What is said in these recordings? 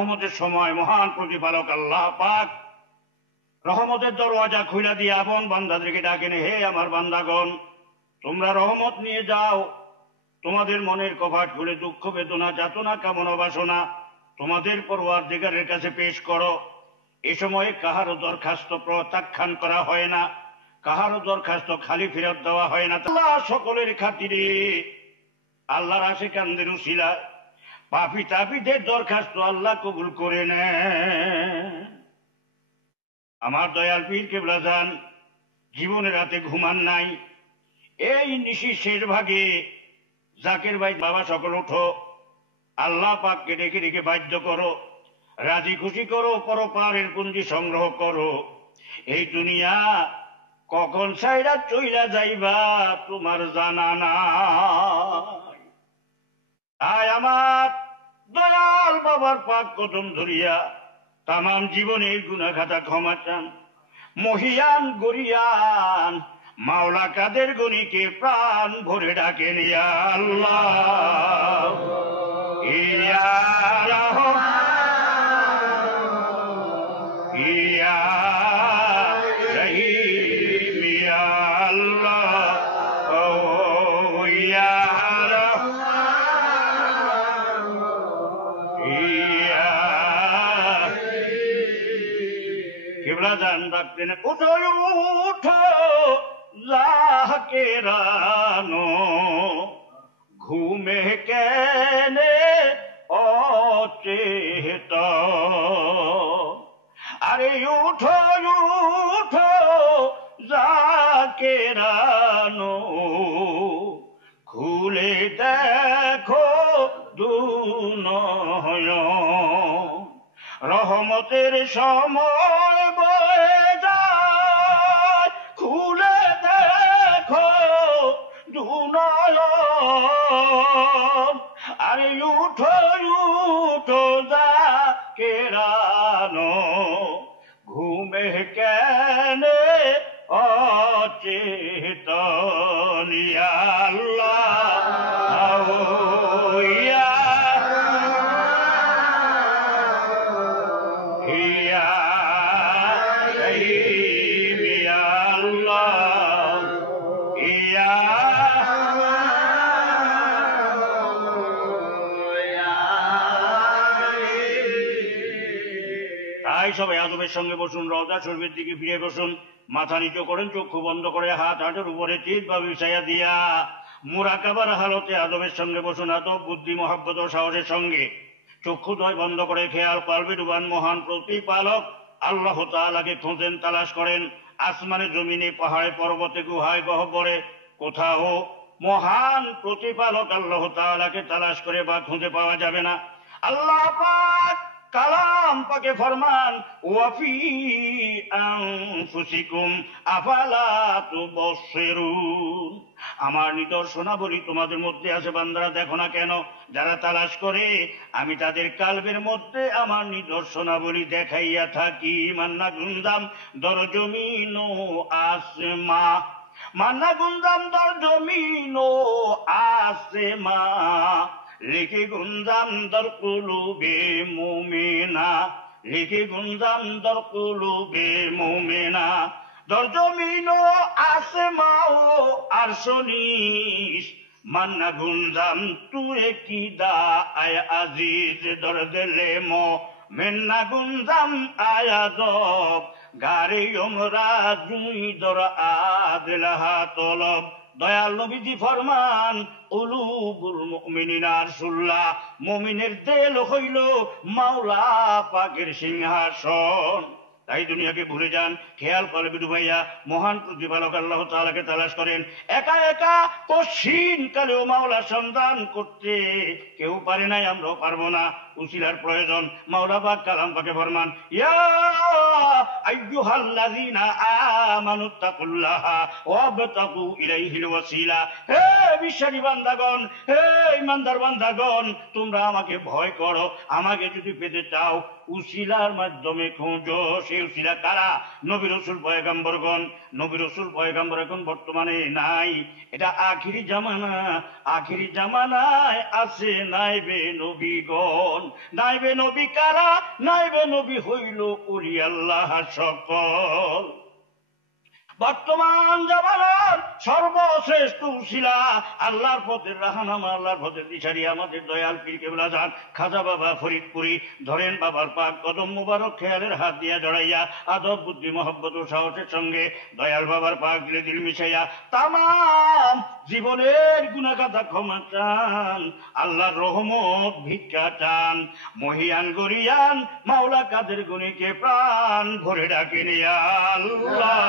রহমতের সময় মহান প্রতিপালক আল্লাহ পাক রহমতের দরওয়াজা খুলে দিয়ে আপন বান্দাদেরকে ডাকেন, হে আমার বান্দাগণ, তোমরা রহমত নিয়ে যাও, তোমাদের মনের কপাট খুলে দুঃখ বেদনা যাতনা কামনা বাসনা তোমাদের পরওয়ারদিগারের কাছে পেশ করো। এ সময়ে কাহারও দরখাস্ত প্রত্যাখ্যান করা হয় না, কাহারও দরখাস্ত খালি ফেরত দেওয়া হয় না। আল্লাহ সকলের খাতিরে, আল্লাহর আশিকানদের উসিলা পাপী তাপীদের দরখাস্ত আল্লাহ কবুল করে নেন। আমার দয়াল পীর কেবলা যান জীবনের রাতে ঘুমান নাই। এই নিশির শেষ ভাগে জাকের ভাই বাবা সকল ওঠো, আল্লাহ পাককে ডেকে ডেকে বাধ্য করো, রাজি খুশি করো, পরপারের পুঞ্জি সংগ্রহ করো। এই দুনিয়া কখন সাইরা চইলা যাইবা তোমার জানা নাই। তাই আমার দয়াল বাবার পাক কদম ধরিয়া তামাম জীবনের গুনাহ খাতা ক্ষমা চান। মহিয়ান গরিয়ান মাওলা কাদের গনিকে প্রাণ ভরে ডাকেন, ইয়া আল্লাহ ইয়া রহমান ইয়া রহিম ইয়া আল্লাহ ও ইয়া রহমান ইয়া কিবলা জান ডাকতেন, উঠো উঠো জাকেরানো, ঘুমে কেনে অচেত। আরে উঠো উঠো জাকেরানো, খুলে দেখো দুনয়ন, রহমতের সময় বয়ে যায়, খুলে দেখো দুনয়ন। আরে উঠো উঠো জাকেরানো, ঘুমে কেনে অচেতন, ইয়া আল্লাহ ইয়া সবাই আদবের সঙ্গে বসুন, রওজা শরীফের দিকে ফিরে বসুন, মাথা নিচু করেন, চক্ষু বন্ধ করে হাত হাঁটুর উপরে চিত বা বিছাইয়া দিয়া মুরাকাবার হালতে আদবের সঙ্গে বসুন। আদব বুদ্ধি মহব্বত ও সাহসের সঙ্গে চক্ষু দ্বয় বন্ধ করে খেয়াল কলবে ডুবান মহান প্রতিপালক আল্লাহ তাআলাকে খোঁজেন, তালাশ করেন। আসমানে জমিনে পাহাড়ে পর্বতে গুহায় গহ্বরে কোথাও মহান প্রতিপালক আল্লাহ তাআলাকে তালাশ করে বা খুঁজে পাওয়া যাবে না। আল্লাহ পাক কালাম পাকে ফরমান, ওয়াফি আনফুসিকুম আফালা তুবসিরুন, আমার নিদর্শনাবলী তোমাদের মধ্যে আছে বান্দারা দেখো না কেন? যারা তালাশ করে আমি তাদের কালবের মধ্যে আমার নিদর্শনাবলী দেখাইয়া থাকি। মান্না গুন্দাম দর জমিন ও আসমা, মান্না গুন্দাম দর জমিন ও আসমা, লিখে গুঞ্জাম দর কুলুবে মুমিনা, লিখে গুঞ্জাম দর কুলুবে মুমিনা, দর জমিন ও আসমা ও আরশনিস, মান্না গুঞ্জাম তুই কি দা আয় আজিজ দর দিলে মো, মেন্না গুঞ্জাম আয়া দব গারে ওমরা জুই দর আদলাহা তলব। দয়াল নবীজি ফরমান, উলুবুল মুমিনিনা আরশুল্লাহ, মুমিনের দিল হইল মাওলা পাকের সিংহাসন। তাই দুনিয়াকে ভুলে যান, খেয়াল কলবে ডুবাইয়া মহান প্রতিপালক আল্লাহ তাআলাকে তালাশ করেন। একা একা কঠিন কালেও মাওলা সন্ধান করতে কেউ পারে নাই, আমরাও পারবো না, উসিলার প্রয়োজন। মাওলা পাক কালাম পাকে ফরমান, ইয়া আইয়ুহাল্লাযীনা আমানুত্তাকুল্লাহা ওয়াবতাগু ইলাইহিল ওয়াসিলা, হে বিশ্বাসী বান্দাগণ, হে ইমানদার বান্দাগণ, তোমরা আমাকে ভয় করো। আমাকে যদি পেতে চাও উসিলার মাধ্যমে খোঁজো। সেই উসিলা কারা? নবী রাসূল পয়গম্বরগণ। নবী রাসূল পয়গম্বর এখন বর্তমানে নাই, এটা আখিরি জামানা। আখিরি জামানায় আছে নাইবে নবীগণ। নাইবে নবী কারা? নাইবে নবী হইল ওলি আল্লাহ সকল। বর্তমান জামানার সর্বশ্রেষ্ঠ উসিলা আল্লাহর পথের রাহানামা, আল্লাহর পথের দিশারি আমাদের দয়াল পীর কেবলা জান খাজা বাবা ফরিদপুরি। ধরেন বাবার পাক কদম মুবারক খেয়ালের হাত দিয়া জড়াইয়া আদব বুদ্ধি মহব্বত ও সাহসের সঙ্গে দয়াল বাবার পাক দিলে দিল মিশাইয়া তামাম জীবনের গুনাহগাতা ক্ষমা চান, আল্লাহর রহমত ভিক্ষা চান। মহিয়ান গরিয়ান মাওলা কাদের গুণীকে প্রাণ ভরে ডাকেন ইয়া আল্লাহ।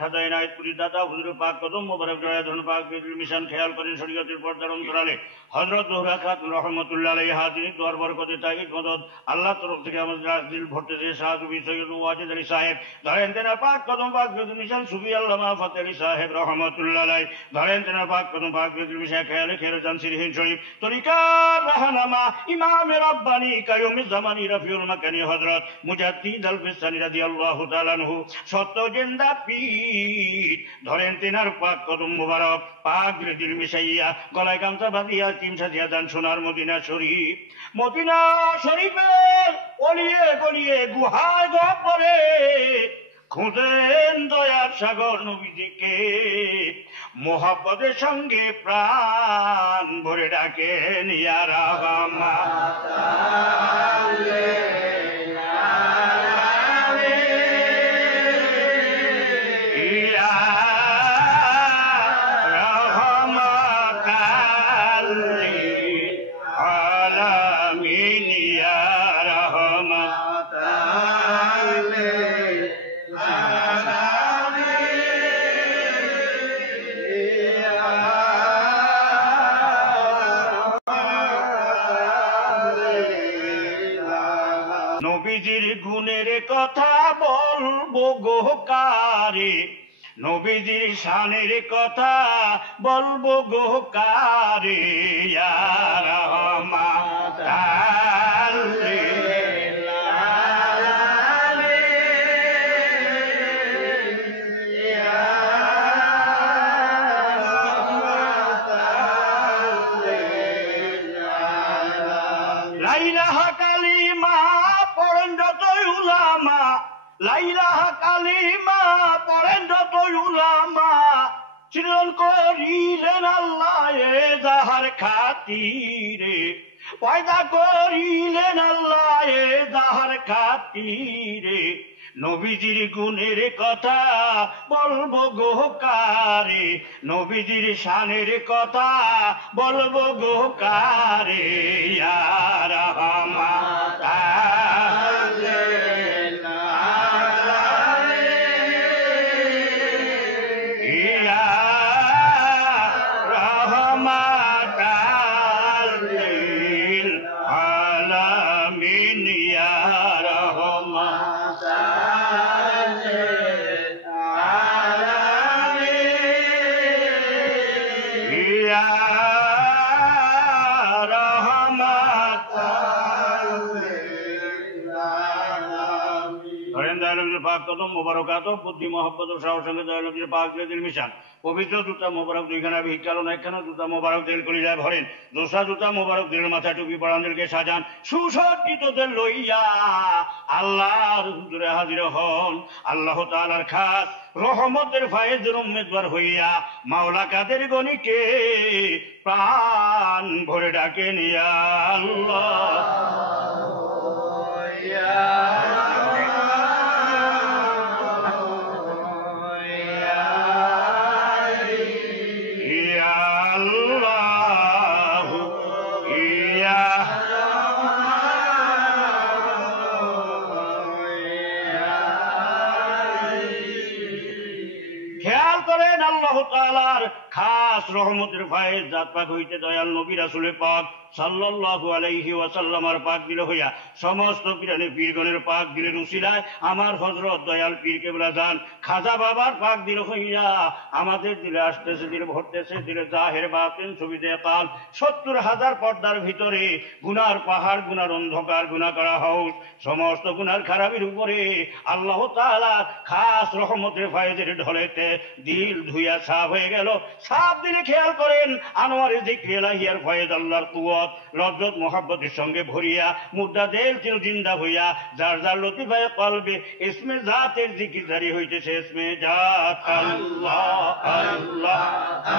খাজা এনায়েতপুরী দাদা হুজুর পাক কদম মোবারক জয়াধন পাক বিদুল মিশন খেয়াল করেন শরীয়তের পর্দার অন্তরালে হযরত জোহরা খাতুন রাহমাতুল্লাহ আলাইহা তিনি দোয়ার বরকতে তাকিদ মদদ আল্লাহ তরফ থেকে আমাদের দিল ভরতে যে সাহাবী সৈয়দ ওয়াজিদ আলী সাহেব ধরেন তেনার পাক কদম পাক বিদুল মিশন সুফি আল্লামা ফাতে আলী সাহেব রাহমাতুল্লাহ আলাইহি ধরেন তেনার পাক কদম পাক বিদুল মিশন খেয়ালে খেরজান সিরহিন শরীফ তরিকার রাহনামা ইমাম রব্বানি কায়ুমিজ জামানি রফিউল মাকানি হযরত মুজাদ্দিদ আল ফিসানি রাদিয়াল্লাহু তাআলা আনহু সত্য জিন্দা পীর ধরেন তেনার পাক কদম মোবারক পাক দিল মিশাইয়া গলায় গামছা বাঁধিয়া তিন সাজিয়া যান সোনার মদিনা শরীফ। মদিনা শরীফের অলিয়ে গলিয়ে গুহায় গহ্বরে খুঁজেন দয়ার সাগর নবীজিকে, মোহাব্বতের সঙ্গে প্রাণ ভরে ডাকেন ইয়া রাহমান। নবীজির গুণের কথা বলবো গো কারে, নবীজির শানের কথা বলবো গো কারে ইয়া রাহমান। লা ইলাহা কালিমা পড়েন যতই উলামা, লা ইলাহা কালিমা পড়েন যতই উলামা, সৃজন করিলেন আল্লাহ যাহার খাতিরে, পয়দা করিলেন আল্লাহ যাহার খাতিরে। নবীজির গুণের কথা বলবো গো কারে, নবীজির শানের কথা বলবো গো কারে ইয়া রাহমান। কদম মোবারকাত বুদ্ধি মহব্বত সাহস সঙ্গে দয়ালবীর পাক দিল মিশান পবিত্র জুতা মোবারক দুইখানা ভিক্ষালন একখানা জুতা মোবারক তেল করি যায় ভরেন, দোসরা জুতা মোবারক দিলের মাথা টুপি পরানদেরকে সাজান, সুসজ্জিতদের লইয়া আল্লাহর হুজুরে হাজির হন। আল্লাহ তাআলার খাস রহমতের ফায়েজের উম্মেদবার হইয়া মাওলা কাদের গনিকে প্রাণ ভরে ডাকেন ইয়া আল্লাহ। তাআলার খাস রহমতের ফায়েজ জাত পাক হইতে দয়াল নবী রাসূল পাক সাল্লাল্লাহু আলাইহি ওয়াসাল্লামের পাক দিল হইয়া সমস্ত পীরানে পীরগণের পাক দিলের উসিলায় আমার হযরত দয়াল পীর কেবলা জান খাজা বাবার পাক দিল হইয়া আমাদের দিলে আসতেছে, দিলে ভরতেছে, দিলে জাহের বাতিন সুবিধে কাল ৭০,০০০ পর্দার ভিতরে গুনার পাহাড়, গুনার অন্ধকার, গুনাহ করা হাউস, সমস্ত গুনার খারাপির উপরে আল্লাহ তাআলা খাস রহমতের ফায়েজের ঢলেতে দিল ধুইয়া সাফ হয়ে গেল। সাফ দিলে খেয়াল করেন আনোয়ারে জিক্রে ইলাহিয়ার ফায়েজ আল্লাহর কুওয়াত লজ্জত মোহাব্বতের সঙ্গে ভরিয়া মুদ্রা দেল চির জিন্দা হইয়া যার যার লতিফায়ে কলবে ইসমে জাতের জিকির জারি হইতেছে। ইসমে জাত আল্লাহ আল্লাহ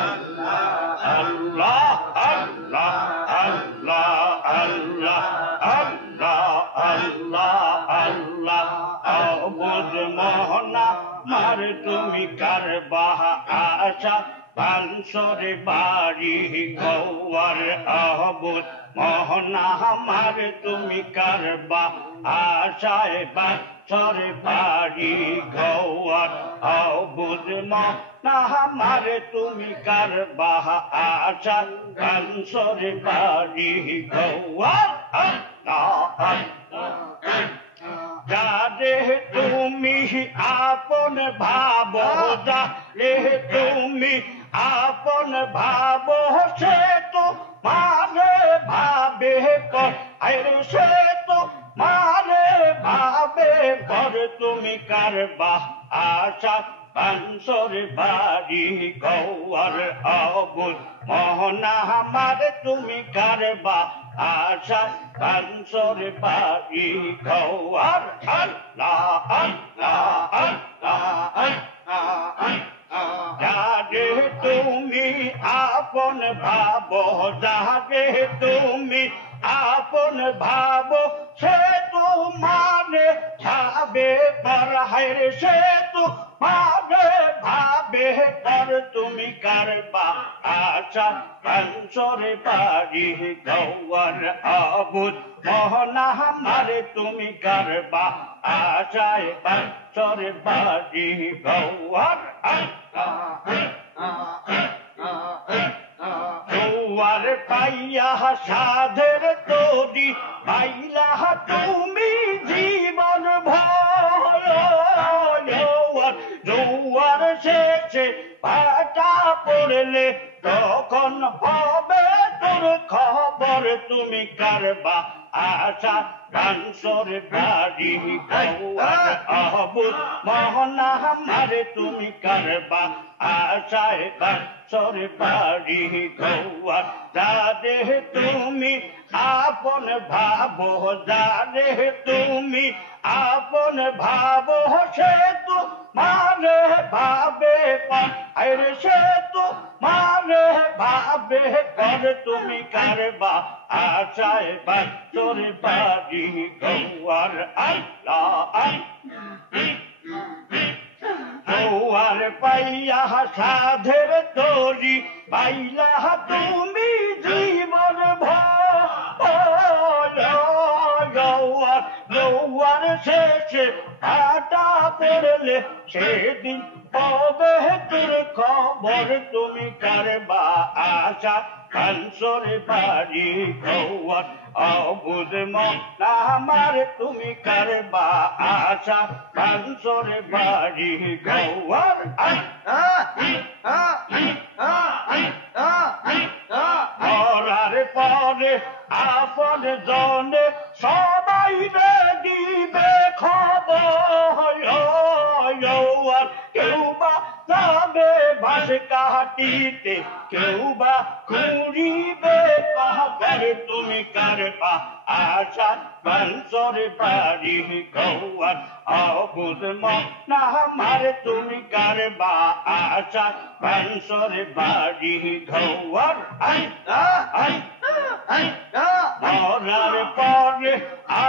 আল্লাহ আল্লাহ আল্লাহ আল্লাহ আল্লাহ আল্লাহ আল্লাহ আল্লাহ আবুদ মোহনা মার তুমি কারবা আশা বানসরে বাড়ি গৌয়ার আহবুদ মোহনা আমার তুমি কারবা আশায় বানসরে বাড়ি গৌয়ার আহবুদ মোহনা আমার তুমি কারবা আশা বানসরে বাড়ি গৌয়ার যারে তুমি আপন ভাবো, যারে তুমি আপন ভাবো সে তো মারে ভাবে কর, সে তো মারে ভাবে কর তুমি কারবা আশা বানসরে বাড়ি গৌয়ার আবুদ মোহনা আমার তুমি কারবা আশা বানসরে বাড়ি গৌয়ার আল্লাহ আল্লাহ আল্লাহ আল্লাহ যারে তুমি আপন ভাবো, যারে তুমি আপন ভাবো সে তোমারে ভাবে কর, হায়রে সে তোমারে ভাবে কর তুমি কারবা আশা বানসরে বাড়ি গৌয়ার আবুদ মোহনা আমারে তুমি কারবা আশায় বানসরে বাড়ি গৌয়ার জৌয়ার পাইয়া সাধের তরি পাইলা তুমি জীবন ভর, জৌয়ার শেষে ভাটা পড়লে তখন হবে তোর খবর তুমি কারবা আশা বানসরে বাড়ি গৌয়ার আবুদ মোহনা আমারে তুমি কারবা আশায় বানসরে বাড়ি গৌয়ার যারে তুমি আপন ভাবো, যারে তুমি আপন ভাবো সে তো মারে ভাবে কর, আরে সে তো মারে ভাবে কর তুমি কারবা আশায় বানসরে বাড়ি গৌয়ার আল্লাহ জৌয়ার পাইয়া সাধের তরি পাইলা তুমি জীবন ভর, জৌয়ার শেষে ভাটা পড়লে সেদিন হবে তোর খবর তুমি কারবা আশা বানসরে বাড়ি গৌয়ার আবুদ মোহনা আমার তুমি কারবা আশা বানসরে বাড়ি গৌয়ার মরার পরে আপন জনে সবাই দিবে খবর, কেউ বা যাবে বাস কাটিতে, কেউ বা ঘুরিবে কবর তুমি কারবা আশা বানসরে বাড়ি গৌয়ার আবুদ মোহনা আমার তুমি কারবা আশা বানসরে বাড়ি গৌয়ার মরার পরে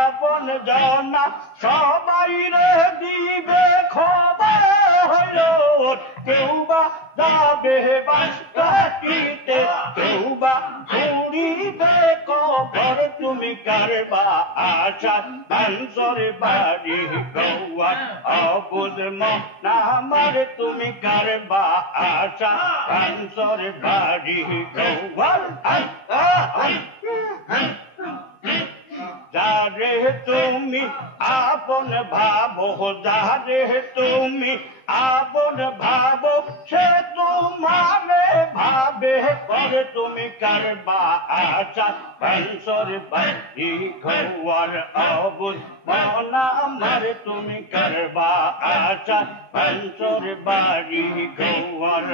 আপন জনা সবাই দিবে খবর, কেউ বা যাবে বাস কাটিতে, কেউ বা ঘুরিবে কবর তুমি তুমি কারবা আশা বাঞ্চর বাড়ি গৌয়ার অবুজ মনা আমার তুমি কারবা আশা বাঞ্চর বাড়ি গৌয়ার যারে তুমি আপন ভাবো যারে তুমি আপন ভাবো সে তোমারে ভাবে পরে তুমি কারবা আশা বাঞ্চর বাড়ি গৌয়ার অবুজ মনা আমার তুমি কারবা আশা বাঞ্চর বাড়ি গৌয়ার